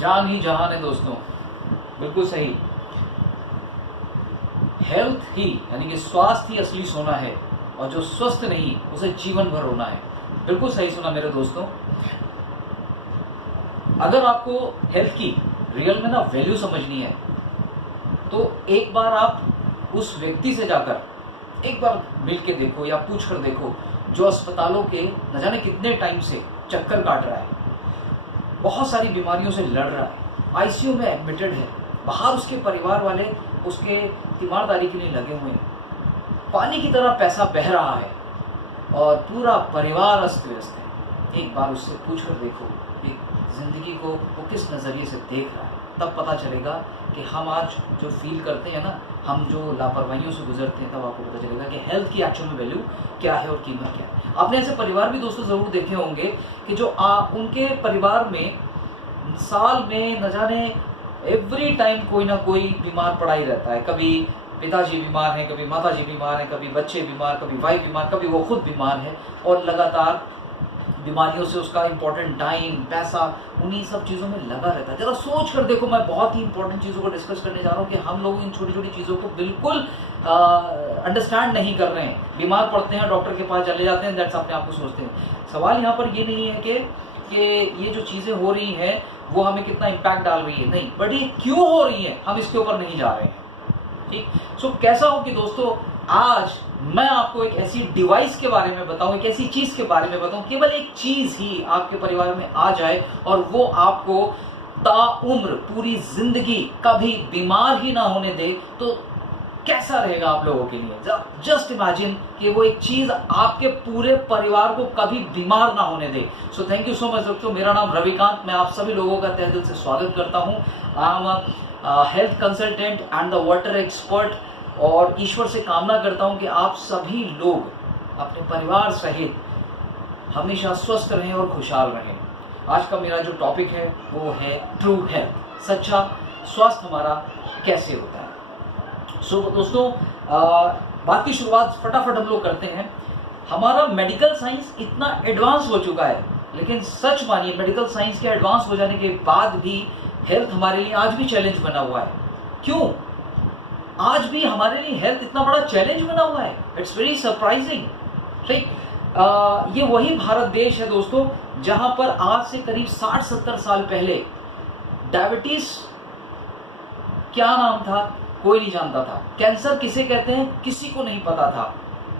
जान ही जहान है दोस्तों, बिल्कुल सही। हेल्थ ही यानी कि स्वास्थ्य ही असली सोना है, और जो स्वस्थ नहीं उसे जीवन भर रोना है। बिल्कुल सही सुना मेरे दोस्तों। अगर आपको हेल्थ की रियल में ना वैल्यू समझनी है तो एक बार आप उस व्यक्ति से जाकर एक बार मिल के देखो या पूछ कर देखो जो अस्पतालों के न जाने कितने टाइम से चक्कर काट रहा है, बहुत सारी बीमारियों से लड़ रहा है, आईसीयू में एडमिटेड है, बाहर उसके परिवार वाले उसके तीमारदारी के लिए लगे हुए हैं, पानी की तरह पैसा बह रहा है और पूरा परिवार अस्त व्यस्त है। एक बार उससे पूछ कर देखो कि जिंदगी को वो किस नज़रिए से देख रहा है, तब पता चलेगा कि हम आज जो फील करते हैं ना, हम जो लापरवाहियों से गुजरते हैं, तब आपको पता चलेगा कि हेल्थ की एक्चुअल में वैल्यू क्या है और कीमत क्या है। आपने ऐसे परिवार भी दोस्तों ज़रूर देखे होंगे कि जो उनके परिवार में साल में न जाने एवरी टाइम कोई ना कोई बीमार पड़ा ही रहता है। कभी पिताजी बीमार हैं, कभी माताजी बीमार हैं, कभी बच्चे बीमार, कभी वाइफ बीमार, कभी वो खुद बीमार है, और लगातार बीमारियों से उसका इंपॉर्टेंट टाइम, पैसा उन्हीं सब चीज़ों में लगा रहता है। जरा सोच कर देखो, मैं बहुत ही इंपॉर्टेंट चीज़ों को डिस्कस करने जा रहा हूँ कि हम लोग इन छोटी छोटी चीज़ों को बिल्कुल अंडरस्टैंड नहीं कर रहे हैं। बीमार पड़ते हैं, डॉक्टर के पास चले जाते हैं, दैट्स अपने आप को सोचते हैं। सवाल यहाँ पर ये नहीं है कि ये जो चीज़ें हो रही हैं वो हमें कितना इम्पैक्ट डाल रही है, नहीं, बट ये क्यों हो रही है हम इसके ऊपर नहीं जा रहे हैं। ठीक, सो कैसा हो कि दोस्तों आज मैं आपको एक ऐसी डिवाइस के बारे में बताऊं, एक ऐसी चीज के बारे में बताऊं, केवल एक चीज ही आपके परिवार में आ जाए और वो आपको ताउम्र पूरी जिंदगी कभी बीमार ही ना होने दे, तो कैसा रहेगा आप लोगों के लिए। जस्ट इमेजिन कि वो एक चीज आपके पूरे परिवार को कभी बीमार ना होने दे। So thank you so much दोस्तों। मेरा नाम रविकांत, मैं आप सभी लोगों का तहे दिल से स्वागत करता हूँ। I am health consultant and the water expert, और ईश्वर से कामना करता हूं कि आप सभी लोग अपने परिवार सहित हमेशा स्वस्थ रहें और खुशहाल रहें। आज का मेरा जो टॉपिक है वो है ट्रू हेल्थ, सच्चा स्वास्थ्य हमारा कैसे होता है। सो दोस्तों बात की शुरुआत फटाफट हम लोग करते हैं। हमारा मेडिकल साइंस इतना एडवांस हो चुका है, लेकिन सच मानिए मेडिकल साइंस के एडवांस हो जाने के बाद भी हेल्थ हमारे लिए आज भी चैलेंज बना हुआ है। क्यों आज भी हमारे लिए हेल्थ इतना बड़ा चैलेंज बना हुआ है? It's very surprising. ठीक, ये वही भारत देश है दोस्तों जहां पर आज से करीब 60-70 साल पहले डायबिटीज क्या नाम था कोई नहीं जानता था, कैंसर किसे कहते हैं किसी को नहीं पता था,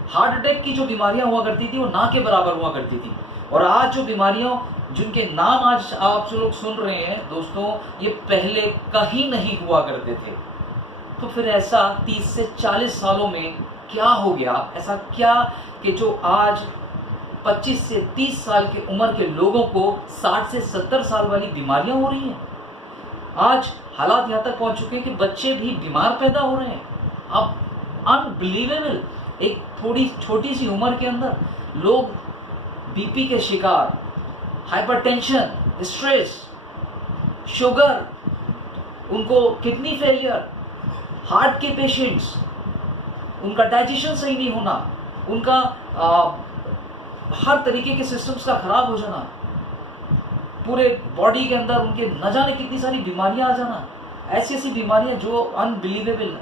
हार्ट अटैक की जो बीमारियां हुआ करती थी वो ना के बराबर हुआ करती थी, और आज जो बीमारियां जिनके नाम आज आप जो लोग सुन रहे हैं दोस्तों, ये पहले कहीं नहीं हुआ करते थे। तो फिर ऐसा 30 से 40 सालों में क्या हो गया, ऐसा क्या कि जो आज 25 से 30 साल की उम्र के लोगों को 60 से 70 साल वाली बीमारियां हो रही हैं। आज हालात यहाँ तक पहुंच चुके हैं कि बच्चे भी बीमार पैदा हो रहे हैं। अब अनबिलीवेबल, एक थोड़ी छोटी सी उम्र के अंदर लोग बीपी के शिकार, हाइपरटेंशन, स्ट्रेस, शुगर, उनको किडनी फेलियर, हार्ट के पेशेंट्स, उनका डाइजेशन सही नहीं होना, उनका हर तरीके के सिस्टम्स का खराब हो जाना, पूरे बॉडी के अंदर उनके न जाने कितनी सारी बीमारियां आ जाना, ऐसी ऐसी बीमारियां जो अनबिलीवेबल,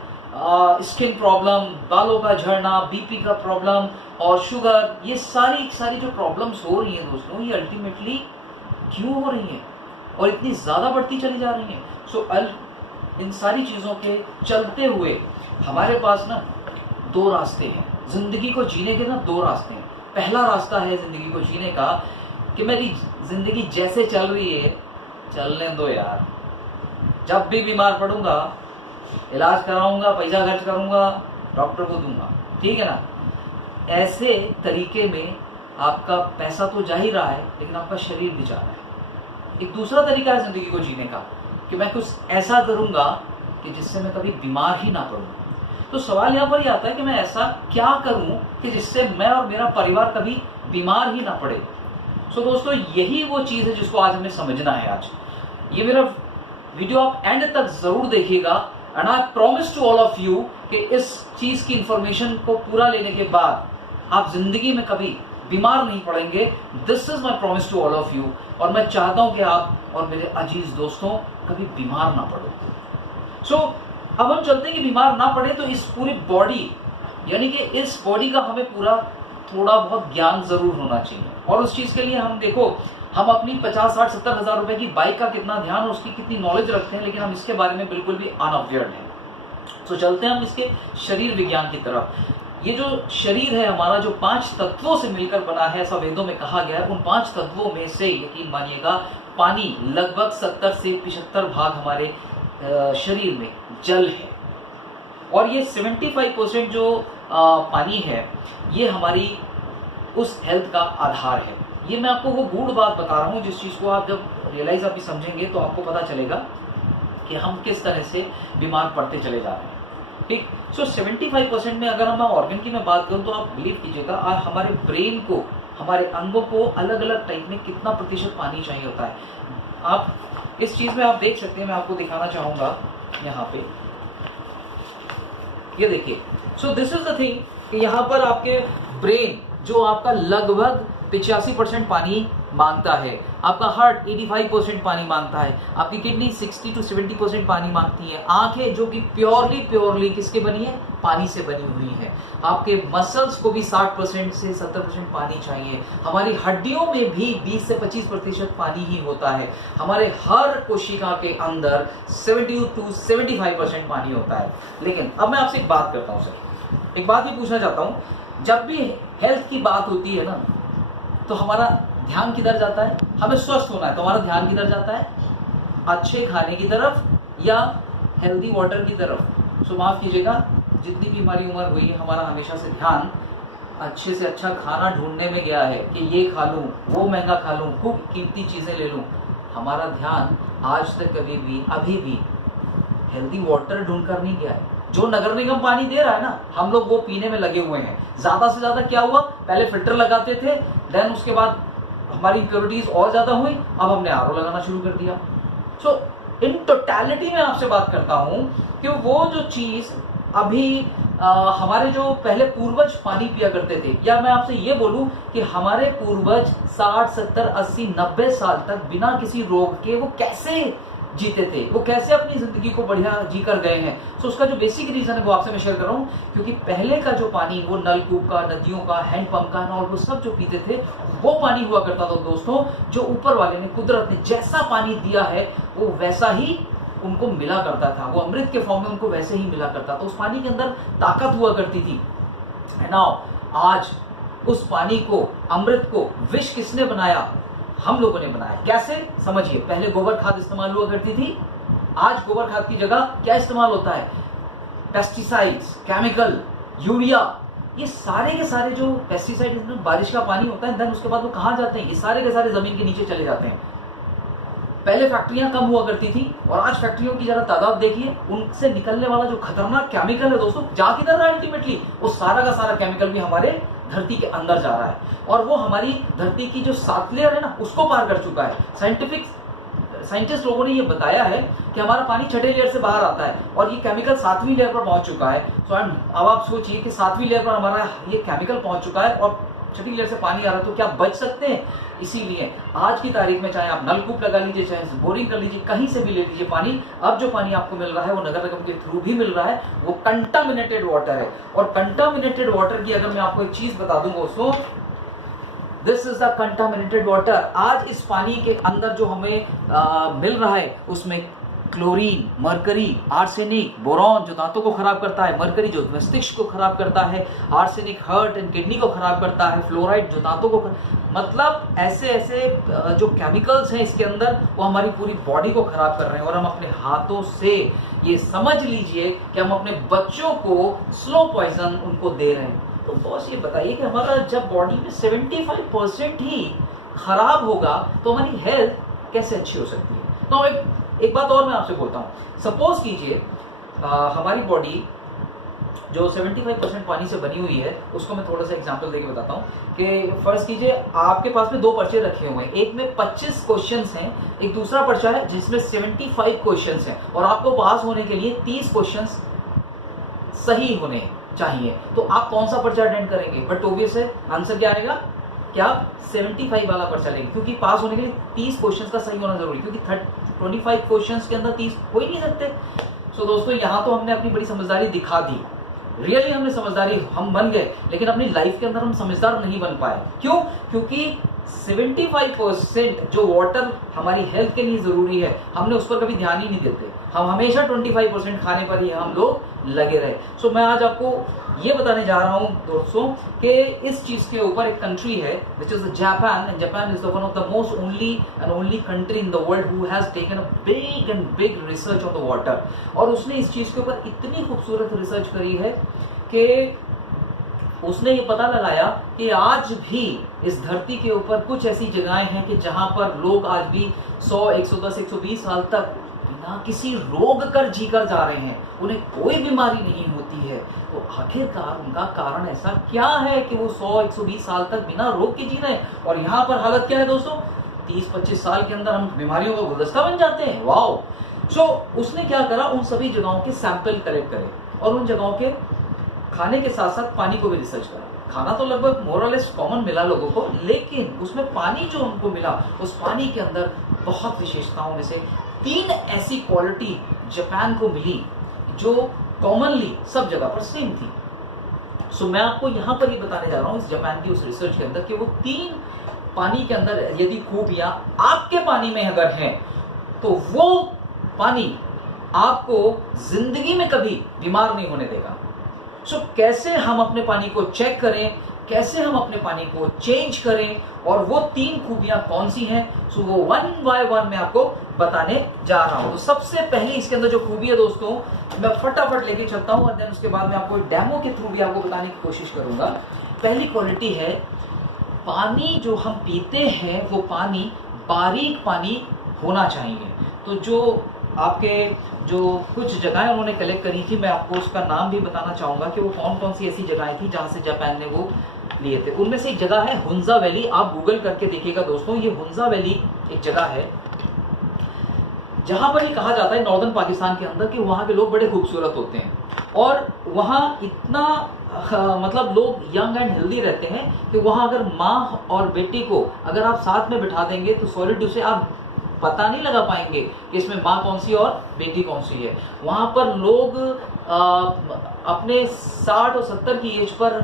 स्किन प्रॉब्लम, बालों का झड़ना, बीपी का प्रॉब्लम और शुगर, ये सारी जो प्रॉब्लम्स हो रही हैं दोस्तों, ये अल्टीमेटली क्यों हो रही हैं और इतनी ज़्यादा बढ़ती चली जा रही हैं। सो इन सारी चीज़ों के चलते हुए हमारे पास ना दो रास्ते हैं ज़िंदगी को जीने के, ना दो रास्ते हैं। पहला रास्ता है ज़िंदगी को जीने का कि मेरी ज़िंदगी जैसे चल रही है चलने दो यार, जब भी बीमार पड़ूंगा इलाज कराऊंगा, पैसा खर्च करूंगा, डॉक्टर को दूंगा, ठीक है ना। ऐसे तरीके में आपका पैसा तो जा ही रहा है लेकिन आपका शरीर भी जा रहा है। एक दूसरा तरीका है ज़िंदगी को जीने का कि मैं कुछ ऐसा करूंगा कि जिससे मैं कभी बीमार ही ना पड़ूं। तो सवाल यहाँ पर ही आता है कि मैं ऐसा क्या करूं कि जिससे मैं और मेरा परिवार कभी बीमार ही ना पड़े। सो दोस्तों यही वो चीज़ है जिसको आज हमें समझना है। आज ये मेरा वीडियो आप एंड तक ज़रूर देखिएगा, and I promise to all of you कि इस चीज़ की इंफॉर्मेशन को पूरा लेने के बाद आप जिंदगी में कभी बीमार नहीं पड़ेंगे। This is my promise to all of you. और मैं चाहता हूं कि आप और मेरे अजीज दोस्तों कभी बीमार ना पड़ो। सो अब हम चलते हैं कि बीमार ना पड़े तो इस पूरी बॉडी, यानी कि इस बॉडी का हमें पूरा थोड़ा बहुत ज्ञान जरूर होना चाहिए। और उस चीज के लिए हम देखो, हम अपनी 50, 60, 70 हजार रुपए की बाइक का कितना ध्यान और उसकी कितनी नॉलेज रखते हैं, लेकिन हम इसके बारे में बिल्कुल भी अनअवेयर्ड हैं। तो चलते हैं हम इसके शरीर विज्ञान की तरफ। ये जो शरीर है हमारा, जो 5 तत्वों से मिलकर बना है, ऐसा वेदों में कहा गया है। उन 5 तत्वों में से यकीन मानिएगा पानी लगभग 70 से 75 भाग हमारे शरीर में जल है। और ये 75% जो पानी है ये हमारी उस हेल्थ का आधार है। ये मैं आपको वो गूढ़ बात बता रहा हूँ जिस चीज़ को आप जब रियलाइज आप समझेंगे तो आपको पता चलेगा कि हम किस तरह से बीमार पड़ते चले जा रहे हैं। ठीक। सो 75% में अगर हम ऑर्गन की मैं बात करूँ तो आप बिलीव कीजिएगा हमारे ब्रेन को, हमारे अंगों को अलग अलग टाइप में कितना प्रतिशत पानी चाहिए होता है। आप इस चीज़ में आप देख सकते हैं, मैं आपको दिखाना चाहूँगा यहाँ पे, ये देखिए। So this is the thing कि यहाँ पर आपके ब्रेन जो आपका लगभग 85% पानी मांगता है, आपका हार्ट 85% पानी मांगता है, आपकी किडनी 60 to 70% पानी मांगती है, आंखें जो कि प्योरली किसके बनी है, पानी से बनी हुई है, आपके मसल्स को भी 60% से 70% पानी चाहिए, हमारी हड्डियों में भी 20 से 25% पानी ही होता है, हमारे हर कोशिका के अंदर 70 to 75% पानी होता है। लेकिन अब मैं आपसे एक बात करता हूँ सर, एक बात ही पूछना चाहता हूँ, जब भी हेल्थ की बात होती है ना तो हमारा ध्यान किधर जाता है? हमें स्वस्थ होना है तो हमारा ध्यान किधर जाता है? अच्छे खाने की तरफ या हेल्दी वाटर की तरफ? सो माफ़ कीजिएगा, जितनी भी हमारी उम्र हुई है हमारा हमेशा से ध्यान अच्छे से अच्छा खाना ढूंढने में गया है कि ये खा लूँ, वो महंगा खा लूँ, खूब कीमती चीज़ें ले लूँ। हमारा ध्यान आज तक कभी भी अभी भी हेल्दी वाटर ढूंढ कर नहीं गया है। जो नगर निगम पानी दे रहा है ना, हम लोग वो पीने में लगे हुए हैं। ज़्यादा से ज़्यादा क्या हुआ, पहले फिल्टर लगाते थे, देन उसके बाद हमारी इम्प्योरिटीज और ज़्यादा हुई, अब हमने आरओ लगाना शुरू कर दिया। सो इन टोटैलिटी में आपसे बात करता हूँ कि वो जो चीज़ अभी हमारे जो पहले पूर्वज पानी पिया करते थे, या मैं आपसे ये बोलूँ कि हमारे पूर्वज 60, 70, 80, 90 साल तक बिना किसी रोग के वो कैसे जीते थे, वो कैसे अपनी जिंदगी को बढ़िया जी कर गए हैं। सो उसका जो बेसिक रीजन है वो आपसे मैं शेयर कर रहा हूँ, क्योंकि पहले का जो पानी वो नलकूप का, नदियों का, हैंडपंप का और वो सब जो पीते थे वो पानी हुआ करता था दोस्तों, जो ऊपर वाले ने, कुदरत ने जैसा पानी दिया है वो वैसा ही उनको मिला करता था, वो अमृत के फॉर्म में उनको वैसे ही मिला करता था। उस पानी के अंदर ताकत हुआ करती थी। नाउ आज उस पानी को, अमृत को विष किसने बनाया? हम लोगों ने बनाया। कैसे? समझिए, पहले गोबर खाद इस्तेमाल हुआ करती थी, आज गोबर खाद की जगह क्या इस्तेमाल होता है? पेस्टिसाइड्स, केमिकल, यूरिया, ये सारे के सारे जो पेस्टिसाइड, बारिश का पानी होता है, देन उसके बाद वो कहाँ जाते हैं? ये सारे के सारे जमीन के नीचे चले जाते हैं। पहले फैक्ट्रियां कम हुआ करती थी और आज फैक्ट्रियों की जरा तादाद देखिए, उनसे निकलने वाला जो खतरनाक केमिकल है दोस्तों, जा किधर रहा है अल्टीमेटली? वो सारा का सारा केमिकल भी हमारे धरती के अंदर जा रहा है और वो हमारी धरती की जो 7 लेयर है ना उसको पार कर चुका है। साइंटिस्ट लोगों ने ये बताया है कि हमारा पानी 6ठे लेयर से बाहर आता है और ये केमिकल 7वीं लेयर पर पहुंच चुका है। तो अब आप सोचिए कि 7वीं लेयर पर हमारा ये केमिकल पहुंच चुका है और 6ठी लेयर से पानी आ रहा है, तो क्या बच सकते हैं? इसीलिए आज की तारीख में चाहे आप नलकूप लगा लीजिए, चाहे बोरिंग कर लीजिए, कहीं से भी ले लीजिए पानी, अब जो पानी आपको मिल रहा है वो नगर निगम के थ्रू भी मिल रहा है, वो कंटामिनेटेड वाटर है। और कंटामिनेटेड वाटर की अगर मैं आपको एक चीज बता दूं दोस्तों, this is the contaminated water. आज इस पानी के अंदर जो हमें मिल रहा है उसमें क्लोरीन, मरकरी, आर्सेनिक, बोरॉन जो दांतों को खराब करता है, मरकरी जो मस्तिष्क को खराब करता है, आर्सेनिक हार्ट एंड किडनी को खराब करता है, फ्लोराइड जो दांतों को मतलब ऐसे ऐसे जो केमिकल्स हैं इसके अंदर वो हमारी पूरी बॉडी को खराब कर रहे हैं। और हम अपने हाथों से, ये समझ लीजिए कि हम अपने बच्चों को स्लो पॉइजन उनको दे रहे हैं। तो बॉस ये बताइए कि हमारा जब बॉडी में 75% ही खराब होगा तो हमारी हेल्थ कैसे अच्छी हो सकती है? तो एक बात और मैं आपसे बोलता हूँ, सपोज कीजिए हमारी बॉडी जो 75% पानी से बनी हुई है, उसको मैं थोड़ा सा एग्जांपल देके बताता हूँ कि फर्ज कीजिए आपके पास में 2 पर्चे रखे हुए हैं, एक में 25 क्वेश्चंस हैं, एक दूसरा पर्चा है जिसमें 75 क्वेश्चंस हैं और आपको पास होने के लिए 30 क्वेश्चंस सही होने चाहिए। तो आप कौन सा पर्चा अटेंड करेंगे? बट ऑब्वियस है आंसर क्या आएगा? क्या 75 वाला पर चलेंगे, क्योंकि पास होने के लिए 30 क्वेश्चंस का सही होना जरूरी, क्योंकि 25 क्वेश्चंस के अंदर 30 हो ही नहीं सकते। सो दोस्तों यहाँ तो हमने अपनी बड़ी समझदारी दिखा दी, रियली हमने समझदारी हम बन गए, लेकिन अपनी लाइफ के अंदर हम समझदार नहीं बन पाए। क्यों? क्योंकि 75% जो वाटर हमारी हेल्थ के लिए जरूरी है, हमने उस पर कभी ध्यान ही नहीं देते। हम हमेशा 25% खाने पर ही हम लोग लगे रहे। सो मैं आज आपको ये बताने जा रहा हूं दोस्तों कि इस चीज के ऊपर एक कंट्री है which is Japan, and Japan is the one of the most only country in the world who has taken a big research on the water. और उसने इस चीज के ऊपर इतनी खूबसूरत रिसर्च करी है कि उसने ये पता लगाया कि आज भी इस धरती के ऊपर कुछ ऐसी जगहें हैं कि जहां पर लोग आज भी 100, 110, 120 साल तक बिना किसी रोग कर जीकर जा रहे हैं, उन्हें कोई बीमारी नहीं होती है। तो आखिरकार उनका कारण ऐसा क्या है कि वो 100, 120 साल तक बिना रोग के जी रहे हैं, और यहाँ पर हालत क्या है दोस्तों, 30-25 साल के अंदर हम बीमारियों का गुलदस्ता बन जाते हैं। वाओ! सो उसने क्या करा, उन सभी जगहों के सैंपल कलेक्ट करे और उन जगहों के खाने के साथ साथ पानी को भी रिसर्च करा। खाना तो लगभग मोरलेस कॉमन मिला लोगों को, लेकिन उसमें पानी जो उनको मिला, उस पानी के अंदर बहुत विशेषताओं में से 3 ऐसी क्वालिटी जापान को मिली जो कॉमनली सब जगह पर सेम थी। सो मैं आपको यहाँ पर ये बताने जा रहा हूँ इस जापान की उस रिसर्च के अंदर कि वो 3 पानी के अंदर यदि खूबियां आपके पानी में अगर हैं तो वो पानी आपको जिंदगी में कभी बीमार नहीं होने देगा। सो कैसे हम अपने पानी को चेक करें, कैसे हम अपने पानी को चेंज करें, और वो 3 खूबियां कौन सी हैं, सो वो 1 बाय 1 मैं आपको बताने जा रहा हूं। तो सबसे पहले इसके अंदर जो खूबी है दोस्तों, मैं फटाफट लेके चलता हूं और देन उसके बाद मैं आपको डेमो के थ्रू भी आपको बताने की कोशिश करूंगा। पहली क्वालिटी है, पानी जो हम पीते हैं वो पानी बारीक पानी होना चाहिए। तो जो आपके जो कुछ जगहें उन्होंने कलेक्ट करी थी, मैं आपको उसका नाम भी बताना चाहूँगा कि वो कौन कौन सी ऐसी जगहें थी जहाँ से जापान ने वो लिए थे। उनमें से एक जगह है हुंजा वैली। आप गूगल करके देखिएगा दोस्तों, ये हुंजा वैली एक जगह है जहाँ पर ये कहा जाता है नॉर्दर्न पाकिस्तान के अंदर कि वहाँ के लोग बड़े खूबसूरत होते हैं और वहाँ इतना मतलब लोग यंग एंड हेल्दी रहते हैं कि वहाँ अगर माँ और बेटी को अगर आप साथ में बिठा देंगे तो सॉलिड उसे आप पता नहीं लगा पाएंगे कि इसमें माँ कौन सी और बेटी कौन सी है। वहाँ पर लोग अपने 60 और 70 की एज पर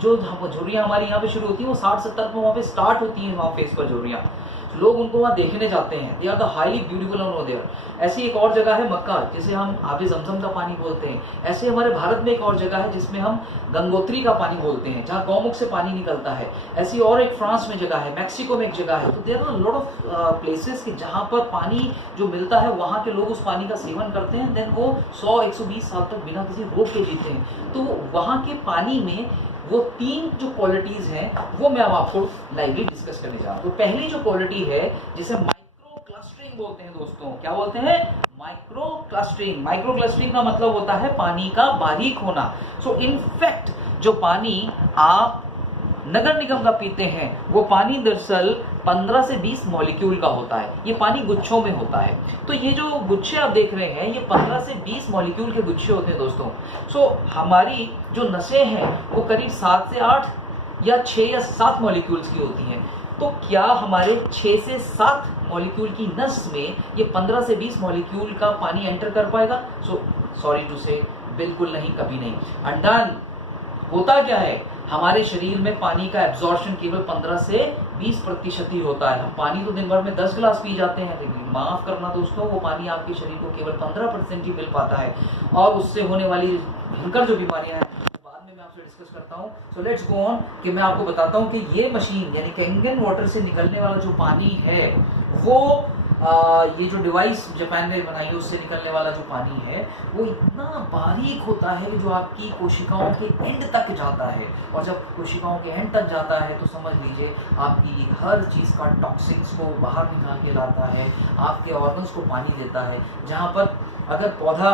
जो झुर्रियाँ हमारी यहाँ पे शुरू होती हैं वो 60-70 में वहाँ पे स्टार्ट होती हैं, वहाँ फेस पर झुर्रियाँ। लोग उनको वहाँ देखने जाते हैं। They are the highly beautiful over there. ऐसी एक और जगह है मक्का, जिसे हम आबे जमजम का पानी बोलते हैं। ऐसे हमारे भारत में एक और जगह है जिसमें हम गंगोत्री का पानी बोलते हैं, जहाँ गौमुख से पानी निकलता है। ऐसी और एक फ्रांस में जगह है, मैक्सिको में एक जगह है। तो there are lot of places कि जहाँ पर पानी जो मिलता है वहाँ के लोग उस पानी का सेवन करते हैं, देन वो 100-120 साल तक बिना किसी रोग के जीते हैं। तो वहाँ के पानी में वो 3 जो क्वालिटीज हैं वो मैं अब आपको लाइवली डिस्कस करने जा रहा हूँ। तो पहली जो क्वालिटी है जिसे माइक्रो क्लस्टरिंग बोलते हैं दोस्तों, क्या बोलते हैं? Micro clustering. माइक्रो क्लस्टरिंग का मतलब होता है पानी का बारीक होना। सो इनफैक्ट जो पानी आप नगर निगम का पीते हैं वो पानी दरअसल 15 से 20 मॉलिक्यूल का होता है। ये पानी गुच्छों में होता है। तो ये जो गुच्छे आप देख रहे हैं ये 15 से 20 मॉलिक्यूल के गुच्छे होते हैं दोस्तों। सो हमारी जो नसें हैं वो करीब 7 से 8 या 6 या 7 मॉलिक्यूल्स की होती हैं। तो क्या हमारे 6 से 7 मॉलिक्यूल की नस में ये 15 से 20 मॉलिक्यूल का पानी एंटर कर पाएगा? सो सॉरी टू से, बिल्कुल नहीं, कभी नहीं। अनडन। होता क्या है, हमारे शरीर में पानी का एब्जॉर्प्शन केवल 15 से 20% ही होता है। हम पानी तो दिन भर में 10 गिलास पी जाते हैं, लेकिन माफ करना दोस्तों, वो पानी आपके शरीर को केवल 15% ही मिल पाता है। और उससे होने वाली भयंकर जो बीमारियां हैं बाद में मैं आपसे डिस्कस करता हूँ। सो लेट्स गो ऑन कि मैं आपको बताता हूँ कि ये मशीन यानी कैंगन वाटर से निकलने वाला जो पानी है वो ये जो डिवाइस जापान ने बनाई है उससे निकलने वाला जो पानी है वो इतना बारीक होता है कि जो आपकी कोशिकाओं के एंड तक जाता है। और जब कोशिकाओं के एंड तक जाता है तो समझ लीजिए आपकी हर चीज़ का टॉक्सिन्स को बाहर निकाल के लाता है, आपके ऑर्गन्स को पानी देता है। जहाँ पर अगर पौधा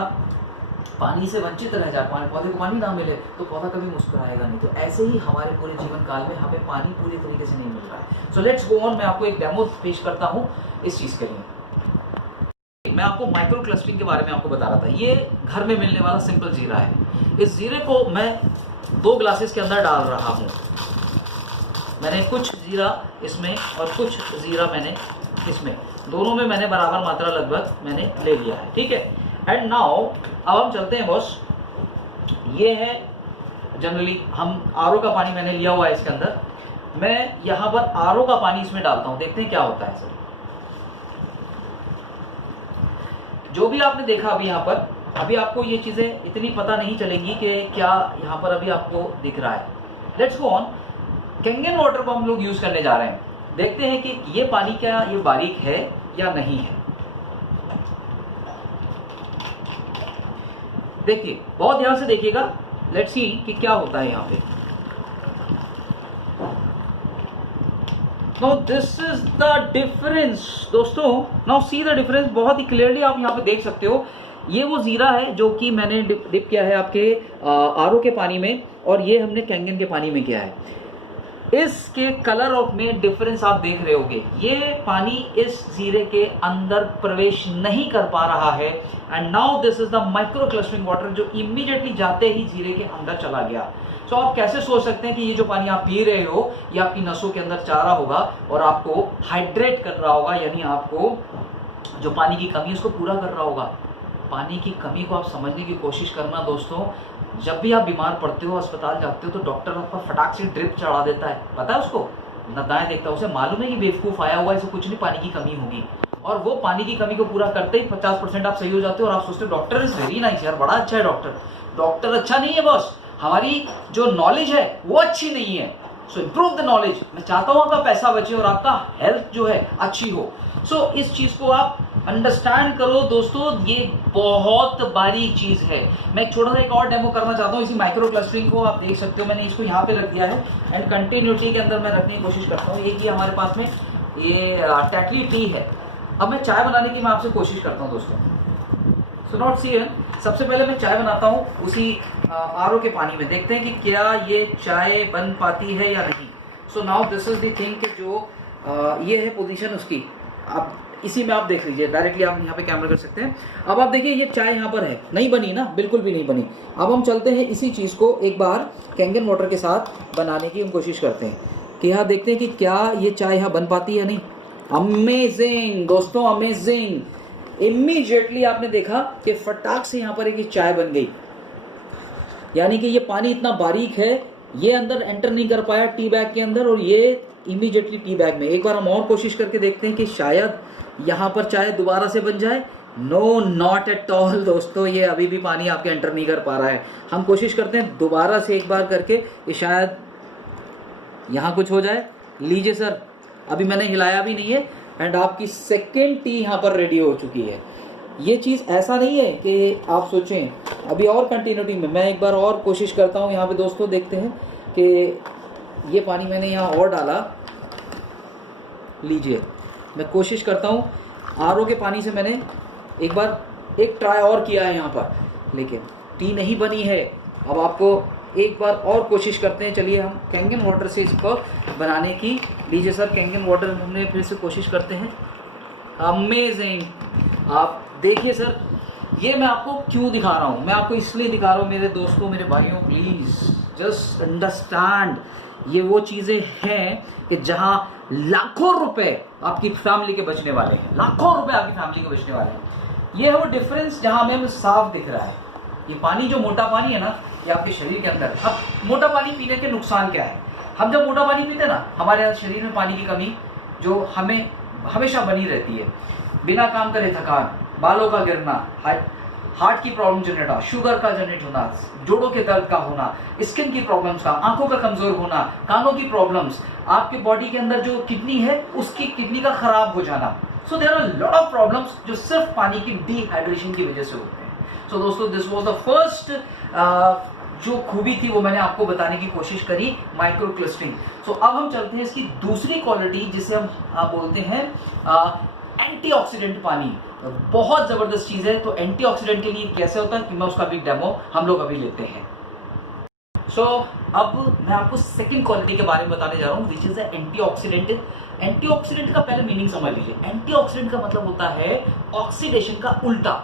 पानी से वंचित रह जाए, पौधे को पानी ना मिले तो पौधा कभी मुस्कुराएगा नहीं। तो ऐसे ही हमारे पूरे जीवन काल में हमें पानी पूरी तरीके से नहीं मिल रहा है। सो लेट्स गो ऑन। मैं आपको एक डेमो पेश करता हूँ इस चीज़ के लिए। मैं आपको माइक्रो क्लस्टरिंग के बारे में आपको बता रहा था। ये घर में मिलने वाला सिंपल जीरा है। इस जीरे को मैं 2 ग्लासेस के अंदर डाल रहा हूँ। मैंने कुछ जीरा इसमें और कुछ जीरा मैंने इसमें, दोनों में मैंने बराबर मात्रा लगभग मैंने ले लिया है, ठीक है। एंड नाउ अब हम चलते हैं बॉस, ये है जनरली हम आरओ का पानी मैंने लिया हुआ है इसके अंदर, मैं यहाँ पर आरओ का पानी इसमें डालता हूँ, देखते हैं क्या होता है सर। जो भी आपने देखा अभी यहाँ पर, अभी आपको ये चीज़ें इतनी पता नहीं चलेंगी कि क्या यहाँ पर अभी आपको दिख रहा है। Let's go on, Kangen water को हम लोग यूज़ करने जा रहे हैं, देखते हैं कि ये पानी क्या ये बारीक है या नहीं है। देखिए बहुत ध्यान से देखिएगा, लेट्स सी कि क्या होता है यहाँ पे। Now this is the difference दोस्तों, नाउ सी द डिफरेंस, बहुत ही क्लियरली आप यहाँ पे देख सकते हो। ये वो जीरा है जो कि मैंने डिप किया है आपके आरओ के पानी में, और ये हमने कैंगन के पानी में किया है। इसके कलर ऑफ में डिफरेंस आप देख रहे होगे, ये पानी इस जीरे के अंदर प्रवेश नहीं कर पा रहा है। And now this is the micro clustering water जो इमीडिएटली जाते ही जीरे के अंदर चला गया। सो आप कैसे सोच सकते हैं कि ये जो पानी आप पी रहे हो ये आपकी नसों के अंदर जा रहा होगा और आपको हाइड्रेट कर रहा होगा, यानी आपको जो पानी की कमी उसको पूरा कर रहा होगा। पानी की कमी को आप समझने की कोशिश करना दोस्तों, जब भी आप बीमार पड़ते हो अस्पताल जाते हो तो डॉक्टर आपका फटाक से ड्रिप चढ़ा देता है, पता है उसको, न दाएं देखता है, उसे मालूम है कि बेवकूफ आया हुआ है, इसे कुछ नहीं, पानी की कमी होगी। और वो पानी की कमी को पूरा करते ही 50% आप सही हो जाते हो और आप सोचते हो डॉक्टर इज वेरी नाइस, यार बड़ा अच्छा है डॉक्टर। डॉक्टर अच्छा नहीं है बॉस, हमारी जो नॉलेज है वो अच्छी नहीं है। सो इम्प्रूव द नॉलेज। मैं चाहता हूं आपका पैसा बचे और आपका हेल्थ जो है अच्छी हो। सो इस चीज को आप अंडरस्टैंड करो दोस्तों, ये बहुत बारीक चीज है। मैं एक छोटा सा एक और डेमो करना चाहता हूँ इसी माइक्रो क्लस्टरिंग को, आप देख सकते हो मैंने इसको यहाँ पे रख दिया है एंड कंटिन्यूटी के अंदर मैं रखने की कोशिश करता हूँ। एक ये हमारे पास में ये टैटली टी है। अब मैं चाय बनाने की मैं आपसे कोशिश करता हूँ दोस्तों। सो नॉट सी, सबसे पहले मैं चाय बनाता हूँ उसी आरओ के पानी में, देखते हैं कि क्या ये चाय बन पाती है या नहीं। So now this is the thing कि जो ये है पोजीशन उसकी, आप इसी में आप देख लीजिए, डायरेक्टली आप यहाँ पे कैमरा कर सकते हैं। अब आप देखिए ये चाय यहाँ पर है, नहीं बनी ना, बिल्कुल भी नहीं बनी। अब हम चलते हैं इसी चीज़ को एक बार कैंगन वाटर के साथ बनाने की हम कोशिश करते हैं कि यहाँ देखते हैं कि क्या ये चाय यहाँ बन पाती है नहीं। अमेजिंग दोस्तों, अमेजिंग। इमीडिएटली आपने देखा कि फटाक से यहाँ पर एक चाय बन गई, यानी कि ये पानी इतना बारीक है ये अंदर एंटर नहीं कर पाया टी बैग के अंदर, और ये इमीडिएटली टी बैग में। एक बार हम और कोशिश करके देखते हैं कि शायद यहाँ पर चाय दोबारा से बन जाए। नो, नॉट एट ऑल दोस्तों, ये अभी भी पानी आपके एंटर नहीं कर पा रहा है। हम कोशिश करते हैं दोबारा से एक बार करके कि शायद यहाँ कुछ हो जाए। लीजिए सर, अभी मैंने हिलाया भी नहीं है एंड आपकी सेकेंड टी यहाँ पर रेडी हो चुकी है। ये चीज़ ऐसा नहीं है कि आप सोचें। अभी और कंटिन्यूटी में मैं एक बार और कोशिश करता हूँ यहाँ पे दोस्तों, देखते हैं कि ये पानी मैंने यहाँ और डाला। लीजिए, मैं कोशिश करता हूँ, आरओ के पानी से मैंने एक बार एक ट्राई और किया है यहाँ पर, लेकिन टी नहीं बनी है। अब आपको एक बार और कोशिश करते हैं, चलिए हम कैंगन वाटर से इसको बनाने की। लीजिए सर, कैंगन वाटर हमने फिर से कोशिश करते हैं। अमेजिंग, आप देखिए सर, ये मैं आपको क्यों दिखा रहा हूँ, मैं आपको इसलिए दिखा रहा हूँ मेरे दोस्तों, मेरे भाइयों, प्लीज़ जस्ट अंडरस्टैंड। ये वो चीज़ें हैं कि जहाँ लाखों रुपए आपकी फैमिली के बचने वाले हैं, लाखों रुपए आपकी फैमिली के बचने वाले हैं। ये है वो डिफरेंस जहाँ हमें साफ दिख रहा है। ये पानी, जो मोटा पानी है ना, ये आपके शरीर के अंदर। अब मोटा पानी पीने के नुकसान क्या है? हम जब मोटा पानी पीते हैं ना, हमारे शरीर में पानी की कमी जो हमें हमेशा बनी रहती है। बिना काम करे थकान, बालों का गिरना, हार्ट की प्रॉब्लम जनरेट होना, शुगर का जनरेट होना, जोड़ों के दर्द का होना, स्किन की प्रॉब्लम्स का, आंखों का कमजोर होना, कानों की प्रॉब्लम्स, आपके बॉडी के अंदर जो किडनी है उसकी किडनी का खराब हो जाना। So there are lot of problems जो सिर्फ पानी की डिहाइड्रेशन की वजह से होते हैं। सो दोस्तों, दिस वाज द फर्स्ट जो खूबी थी वो मैंने आपको बताने की कोशिश करी, माइक्रो क्लस्टरिंग। सो अब हम चलते हैं इसकी दूसरी क्वालिटी जिसे हम बोलते हैं एंटीऑक्सीडेंट पानी। बहुत जबरदस्त चीज है। तो एंटीऑक्सीडेंट के लिए कैसे होता है कि मैं उसका भी डेमो हम लोग अभी लेते हैं। सो अब मैं आपको सेकंड क्वालिटी के बारे में बताने जा रहा हूँ, which is the antioxidant. Antioxidant का पहले मीनिंग समझ लीजिए। एंटीऑक्सीडेंट का मतलब होता है ऑक्सीडेशन का उल्टा।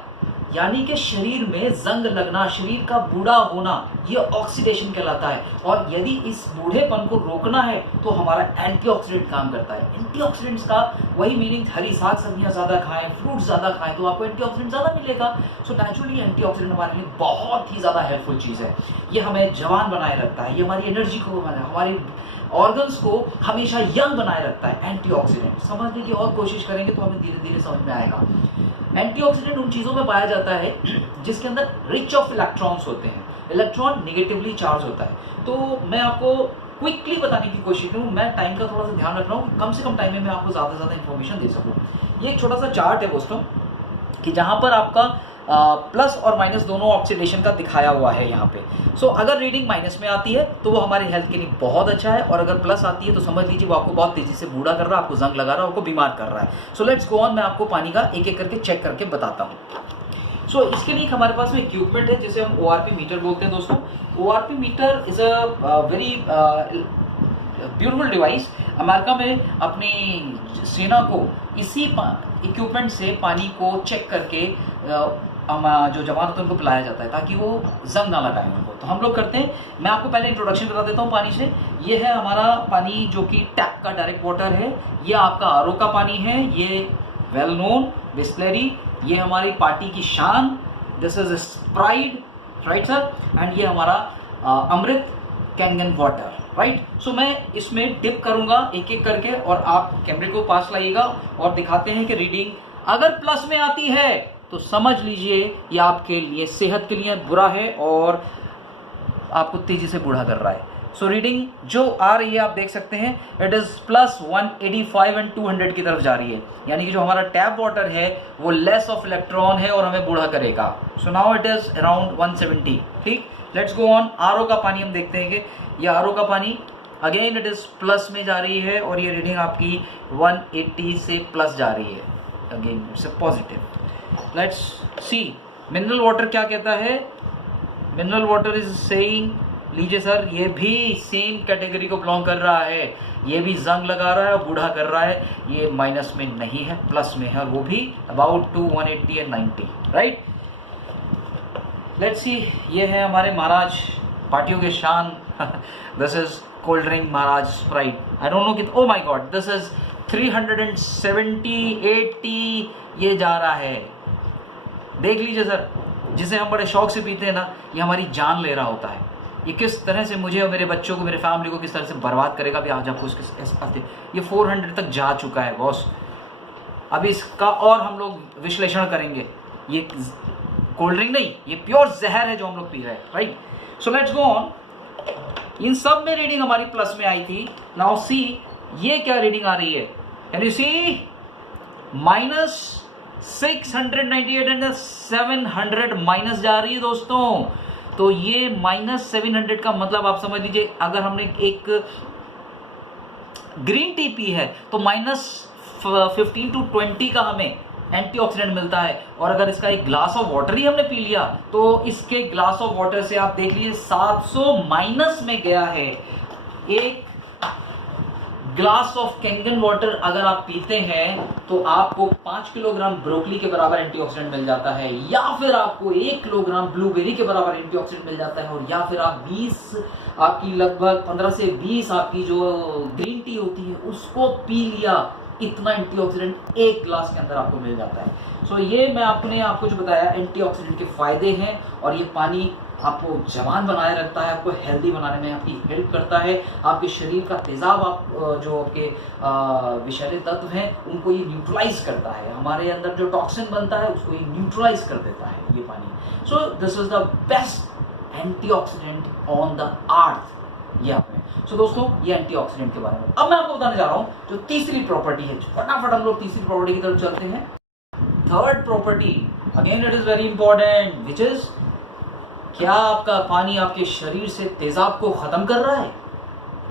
यानी कि शरीर में जंग लगना, शरीर का बूढ़ा होना, ये ऑक्सीडेशन कहलाता है। और यदि इस बूढ़ेपन को रोकना है तो हमारा एंटीऑक्सीडेंट काम करता है। एंटीऑक्सीडेंट्स का वही मीनिंग, हरी साग सब्जियां ज़्यादा खाएं, फ्रूट ज़्यादा खाएं तो आपको एंटीऑक्सीडेंट ज़्यादा मिलेगा। सो नेचुरली एंटीऑक्सीडेंट हमारे लिए बहुत ही ज़्यादा हेल्पफुल चीज़ है। ये हमें जवान बनाए रखता है, ये हमारी एनर्जी को, हमारी ऑर्गन्स को हमेशा यंग बनाए रखता है। एंटीऑक्सीडेंट समझने की और कोशिश करेंगे तो हमें धीरे धीरे समझ में आएगा। एंटीऑक्सीडेंट उन चीज़ों में पाया जाता है जिसके अंदर रिच ऑफ इलेक्ट्रॉन्स होते हैं। इलेक्ट्रॉन नेगेटिवली चार्ज होता है। तो मैं आपको क्विकली बताने की कोशिश करूँ, मैं टाइम का थोड़ा सा ध्यान रख रहा हूँ कि कम से कम टाइम में मैं आपको ज़्यादा से ज़्यादा इन्फॉर्मेशन दे सकूँ। ये एक छोटा सा चार्ट है दोस्तों कि जहाँ पर आपका प्लस और माइनस दोनों ऑक्सीडेशन का दिखाया हुआ है यहाँ पे। सो अगर रीडिंग माइनस में आती है तो वो हमारे हेल्थ के लिए बहुत अच्छा है, और अगर प्लस आती है तो समझ लीजिए वो आपको बहुत तेजी से बूढ़ा कर रहा है, आपको जंग लगा रहा है, आपको बीमार कर रहा है। सो लेट्स गो ऑन, मैं आपको पानी का एक एक करके चेक करके बताता हूँ। सो इसके लिए हमारे पास में इक्विपमेंट है जिसे हम ORP मीटर बोलते हैं दोस्तों। ORP meter is a very beautiful device. America में अपनी सेना को इसी इक्विपमेंट से पानी को चेक करके जो जवान होते हैं उनको पिलाया जाता है ताकि वो जंग ना लगाएं उनको। तो हम लोग करते हैं, मैं आपको पहले इंट्रोडक्शन करा देता हूँ पानी से। ये है हमारा पानी जो कि टैप का डायरेक्ट वाटर है। ये आपका RO का पानी है, ये वेल नोन बिस्लरी, ये हमारी पार्टी की शान, this is Sprite, right sir, and ये हमारा अमृत कैंगन वाटर, राइट। सो मैं इसमें डिप करूंगा एक एक करके और आप कैमरे को पास लाइएगा और दिखाते हैं कि रीडिंग अगर प्लस में आती है तो समझ लीजिए ये आपके लिए सेहत के लिए बुरा है और आपको तेजी से बूढ़ा कर रहा है। सो रीडिंग जो आ रही है आप देख सकते हैं, इट इज प्लस 185 एंड 200 की तरफ जा रही है, यानी कि जो हमारा टैप वाटर है वो लेस ऑफ इलेक्ट्रॉन है और हमें बूढ़ा करेगा। So now it is around 170, ठीक। Let's go on. RO का पानी हम देखते हैं कि ये RO का पानी अगेन इट इज प्लस में जा रही है और ये रीडिंग आपकी 180 से प्लस जा रही है, again it's a positive. Let's see mineral water क्या कहता है। मिनरल वाटर इज सेइंग, लीजिए सर, ये भी सेम कैटेगरी को बिलोंग कर रहा है, ये भी जंग लगा रहा है और बूढ़ा कर रहा है। ये माइनस में नहीं है, प्लस में है, और वो भी about 180 and 90, right. Let's see, ये है हमारे महाराज पार्टियों के शान दिस इज कोल्ड ड्रिंक महाराज स्प्राइट। आई डोंट नो कि, oh my god, this is 370, 80 ये जा रहा है। देख लीजिए सर, जिसे हम बड़े शौक से पीते हैं ना, ये हमारी जान ले रहा होता है। ये किस तरह से मुझे और मेरे बच्चों को, मेरे फैमिली को किस तरह से बर्बाद करेगा भी आज आपको इसके ये 400 तक जा चुका है बॉस। अभी इसका और हम लोग विश्लेषण करेंगे। ये कोल्ड ड्रिंक नहीं, ये प्योर जहर है जो हम लोग पी रहे हैं, right. So let's go on. इन सब में रीडिंग हमारी प्लस में आई थी। नाउ सी ये क्या रीडिंग आ रही है, can you see, -698 and 700 minus जा रही है दोस्तों। तो ये -700 का मतलब आप समझ लीजिए, अगर हमने एक ग्रीन टी पी है तो -15 to 20 का हमें एंटीऑक्सीडेंट मिलता है, और अगर इसका एक ग्लास ऑफ वाटर ही हमने पी लिया तो इसके ग्लास ऑफ वाटर से आप देख लीजिए 700 माइनस में गया है। एक ग्लास ऑफ कैंगन वाटर अगर आप पीते हैं तो आपको 5 किलोग्राम ब्रोकली के बराबर एंटीऑक्सीडेंट मिल जाता है, या फिर आपको 1 किलोग्राम ब्लूबेरी के बराबर एंटीऑक्सीडेंट मिल जाता है, और या फिर आप 20 आपकी लगभग 15 से 20 आपकी जो ग्रीन टी होती है उसको पी लिया, इतना एंटीऑक्सीडेंट एक ग्लास के अंदर आपको मिल जाता है। सो ये मैं आपको जो बताया एंटीऑक्सीडेंट के फायदे हैं, और ये पानी आपको जवान बनाए रखता है, आपको हेल्दी बनाने में आपकी हेल्प करता है। आपके शरीर का तेजाब, आप जो आपके विषैले तत्व हैं उनको ये न्यूट्रलाइज करता है। हमारे अंदर जो टॉक्सिन बनता है उसको ये न्यूट्रलाइज कर देता है ये पानी। So this is the best antioxidant on the earth. ये आपने सो दोस्तों, ये एंटीऑक्सीडेंट के बारे में। अब मैं आपको बताने जा रहा हूँ जो तीसरी प्रॉपर्टी है। फटाफट हम लोग तीसरी प्रॉपर्टी की तरफ चलते हैं। Third property, again it is very important, which is, क्या आपका पानी आपके शरीर से तेजाब को खत्म कर रहा है?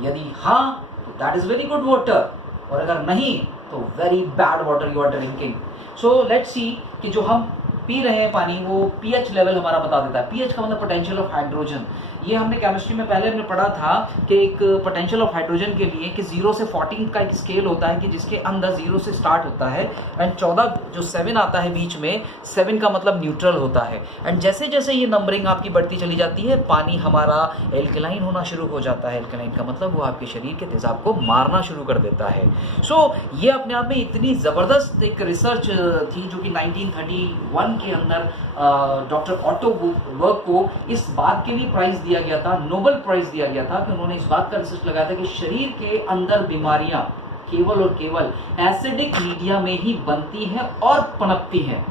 यदि हाँ तो that is very good water, और अगर नहीं तो very bad water you are drinking. So let's see कि जो हम पी रहे हैं पानी, वो पीएच लेवल हमारा बता देता है। पीएच का मतलब पोटेंशियल ऑफ हाइड्रोजन। ये हमने केमिस्ट्री में पहले हमने पढ़ा था कि एक पोटेंशियल ऑफ हाइड्रोजन के लिए कि 0 से 14 का एक स्केल होता है कि जिसके अंदर 0 से स्टार्ट होता है एंड 14 जो 7 आता है बीच में, 7 का मतलब न्यूट्रल होता है। एंड जैसे जैसे ये नंबरिंग आपकी बढ़ती चली जाती है, पानी हमारा एल्कलाइन होना शुरू हो जाता है। एल्कलाइन का मतलब वो आपके शरीर के तेजाब को मारना शुरू कर देता है। ये अपने आप में इतनी ज़बरदस्त एक रिसर्च थी जो कि 1931 के अंदर डॉक्टर ऑटो बर्ग को इस बात के लिए प्राइज दिया गया था, नोबेल प्राइज दिया गया था कि उन्होंने इस बात का रिसर्च लगाया था कि शरीर के अंदर बीमारियां केवल और केवल एसिडिक मीडिया में ही बनती हैं और पनपती हैं।